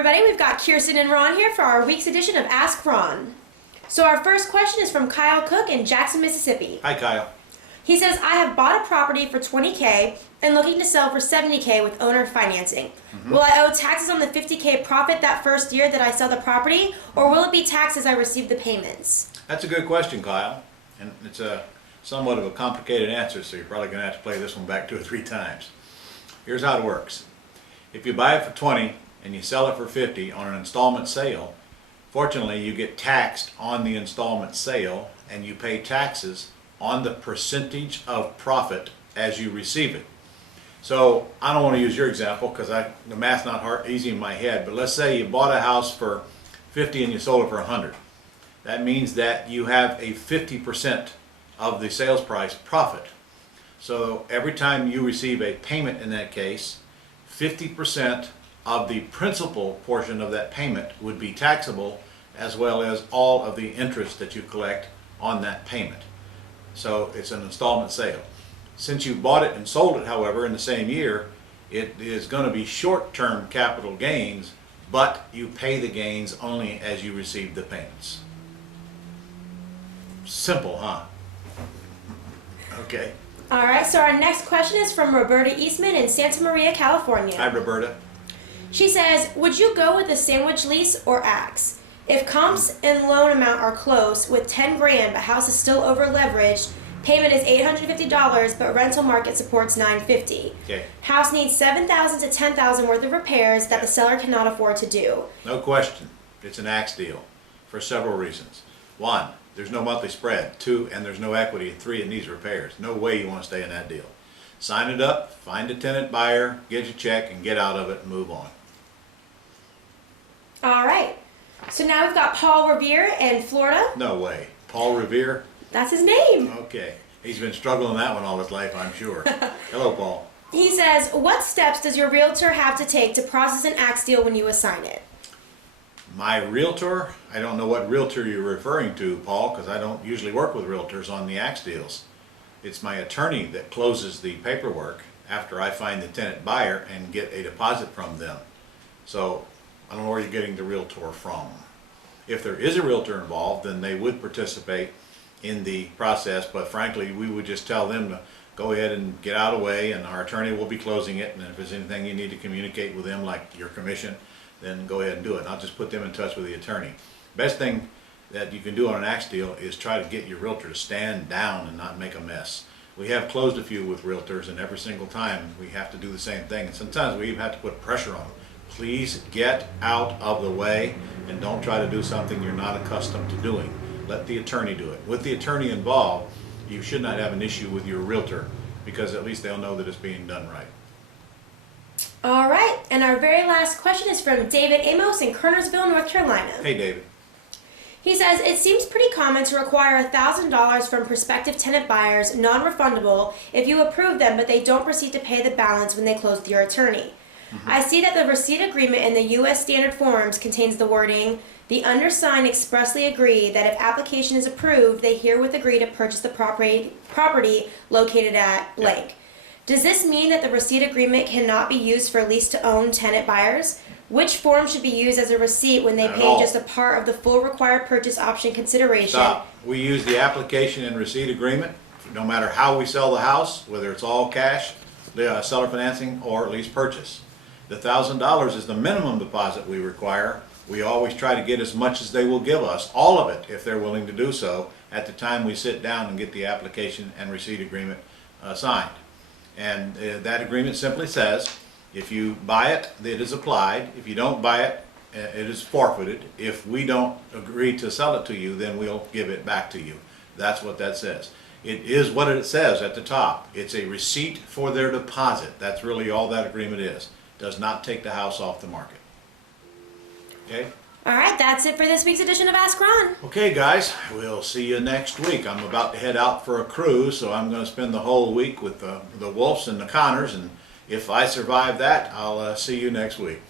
everybody, we've got Kirsten and Ron here for our week's edition of Ask Ron. So our first question is from Kyle Cook in Jackson, Mississippi. Hi, Kyle. He says, I have bought a property for $20K and looking to sell for $70K with owner financing. Will I owe taxes on the $50K profit that first year that I sell the property, or will it be taxed as I receive the payments? That's a good question, Kyle. And it's a somewhat of a complicated answer, so you're probably going to have to play this one back 2 or 3 times. Here's how it works. If you buy it for 20 and you sell it for 50 on an installment sale, fortunately you get taxed on the installment sale and you pay taxes on the percentage of profit as you receive it. So I don't want to use your example because the math's not easy in my head, but let's say you bought a house for 50 and you sold it for 100. That means that you have a 50% of the sales price profit. So every time you receive a payment in that case, 50% of the principal portion of that payment would be taxable, as well as all of the interest that you collect on that payment. So it's an installment sale. Since you bought it and sold it, however, in the same year, it is going to be short-term capital gains, but you pay the gains only as you receive the payments. Simple, huh? Okay. All right, so our next question is from Roberta Eastman in Santa Maria, California. Hi, Roberta. She says, would you go with a sandwich lease or axe? If comps and loan amount are close with 10 grand but house is still over leveraged, payment is $850 but rental market supports $950. Okay. House needs $7,000 to $10,000 worth of repairs that the seller cannot afford to do. No question. It's an axe deal for several reasons. 1, there's no monthly spread. 2, and there's no equity. 3, it needs repairs. No way you want to stay in that deal. Sign it up, find a tenant buyer, get your check, and get out of it and move on. All right. So now we've got Paul Revere in Florida. No way. Paul Revere? That's his name. Okay. He's been struggling that one all his life, I'm sure. Hello, Paul. He says, what steps does your realtor have to take to process an axe deal when you assign it? My realtor? I don't know what realtor you're referring to, Paul, because I don't usually work with realtors on the axe deals. It's my attorney that closes the paperwork after I find the tenant buyer and get a deposit from them. So I don't know where you're getting the realtor from. If there is a realtor involved, then they would participate in the process, but frankly, we would just tell them to go ahead and get out of the way, and our attorney will be closing it, and if there's anything you need to communicate with them, like your commission, then go ahead and do it. And I'll just put them in touch with the attorney. Best thing that you can do on an axe deal is try to get your realtor to stand down and not make a mess. We have closed a few with realtors, and every single time we have to do the same thing, and sometimes we even have to put pressure on them. Please get out of the way and don't try to do something you're not accustomed to doing. Let the attorney do it. With the attorney involved, you should not have an issue with your realtor because at least they'll know that it's being done right. All right, and our very last question is from David Amos in Kernersville, North Carolina. Hey, David. He says, it seems pretty common to require $1,000 from prospective tenant buyers, non-refundable, if you approve them, but they don't proceed to pay the balance when they close with your attorney. I see that the receipt agreement in the U.S. standard forms contains the wording, the undersigned expressly agree that if application is approved, they herewith agree to purchase the property located at blank. Does this mean that the receipt agreement cannot be used for lease-to-own tenant buyers? Which form should be used as a receipt when they pay just a part of the full required purchase option consideration? Stop. We use the application and receipt agreement no matter how we sell the house, whether it's all cash, seller financing, or lease purchase. The $1,000 is the minimum deposit we require. We always try to get as much as they will give us, all of it, if they're willing to do so, at the time we sit down and get the application and receipt agreement signed. And that agreement simply says, if you buy it, it is applied. If you don't buy it, it is forfeited. If we don't agree to sell it to you, then we'll give it back to you. That's what that says. It is what it says at the top. It's a receipt for their deposit. That's really all that agreement is. Does not take the house off the market. Okay? All right, that's it for this week's edition of Ask Ron. Okay, guys, we'll see you next week. I'm about to head out for a cruise, so I'm going to spend the whole week with the Wolfs and the Connors, and if I survive that, I'll see you next week.